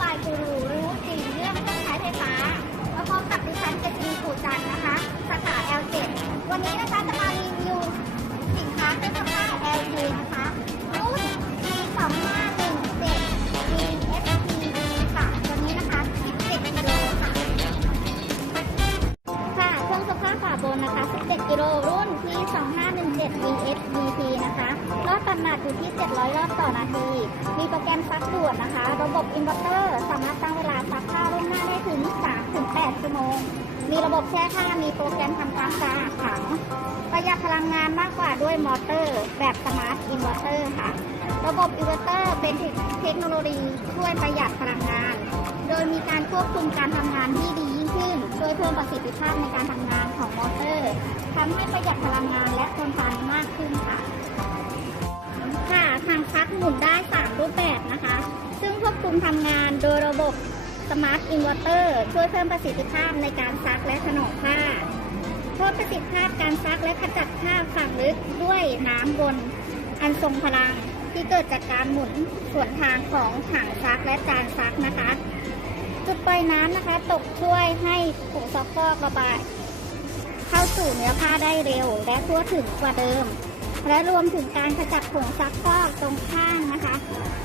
บายครู ตัดหนาดอยู่ที่ 700 รอบต่อนาที มีโปรแกรมซักด่วนนะคะ ระบบอินเวอร์เตอร์สามารถตั้งเวลาซักผ้าล่วงหน้าได้ถึง 3-8 ชั่วโมง มีระบบแช่ผ้า มีโปรแกรมทำความสะอาดถัง ประหยัดพลังงานมากกว่าด้วยมอเตอร์ แบบสมาร์ทอินเวอร์เตอร์ค่ะ ระบบอินเวอร์เตอร์เป็นเทคโนโลยีช่วยประหยัดพลังงาน โดยมีการควบคุมการทำงานที่ดียิ่งขึ้น ช่วยเพิ่มประสิทธิภาพในการทำงานของมอเตอร์ทำให้ประหยัดพลังงานและทนทานมากขึ้นค่ะ ทำงานโดยระบบสมาร์ทอินเวอร์เตอร์ช่วยเพิ่มประสิทธิภาพในการซักและถนอมผ้าเพิ่มประสิทธิภาพการซักและขจัดคราฝังลึกด้วยน้ำบนอันทรงพลังที่เกิดจากการหมุนส่วนทางของถังซักและจานซักนะคะ จุดปล่อยน้ำนะคะ ตกช่วยให้ผงซักฟอกระบาย เข้าสู่เนื้อผ้าได้เร็วและทั่วถึงกว่าเดิม และรวมถึงการขจัดผงซักฟอกตรงข้างนะคะ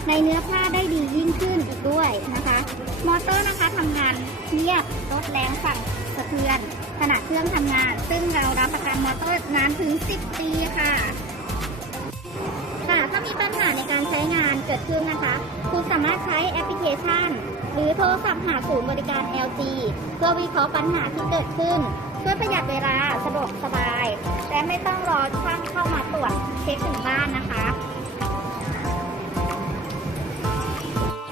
ในเนื้อผ้าได้ดียิ่งขึ้นอีกด้วยนะคะ มอเตอร์นะคะทำงานเรียบลดแรงสั่นสะเทือนขณะเครื่องทำงาน ซึ่งเรารับประกันมอเตอร์นานถึง 10 ปีค่ะ ค่ะ ถ้ามีปัญหาในการใช้งานเกิดขึ้นนะคะ คุณสามารถใช้แอปพลิเคชัน หรือโทรศัพท์หาศูนย์บริการ LG เพื่อวิเคราะห์ปัญหาที่เกิดขึ้นช่วยประหยัดเวลาสะดวกสบาย และไม่ต้องรอ เช็คถึงบ้านนะคะ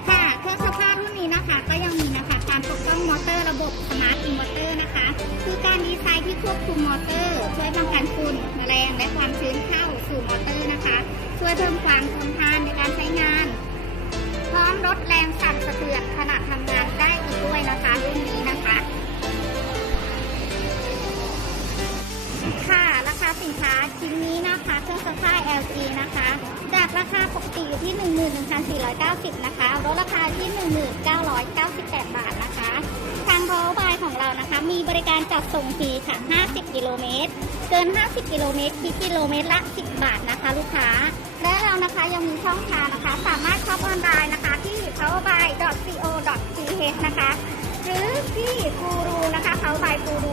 ค่ะเครื่องซักผ้ารุ่นนี้นะคะก็ยังมีนะคะการปกป้องมอเตอร์ระบบสมาร์ทอินเวอร์เตอร์นะคะ คือการดีไซน์ที่ควบคุมมอเตอร์ ช่วยป้องกันฝุ่นแมลงและความชื้นเข้าสู่มอเตอร์นะคะ ช่วยเพิ่มความทนทาน ราคาปกติอยู่ที่ 11,490 นะคะลดราคาที่ 1998 บาทนะคะ ทาง Power Buy ของเรานะคะ มีบริการจัดส่งฟรีค่ะ 50 กิโลเมตร เกิน 50 กิโลเมตรคิดกิโลเมตรละ 10 บาทนะคะ ลูกค้า และเรานะคะยังมีช่องทางนะคะ สามารถช็อปออนไลน์นะคะที่ powerbuy.co.th นะคะ หรือที่กูรูนะคะ powerbuy กูรู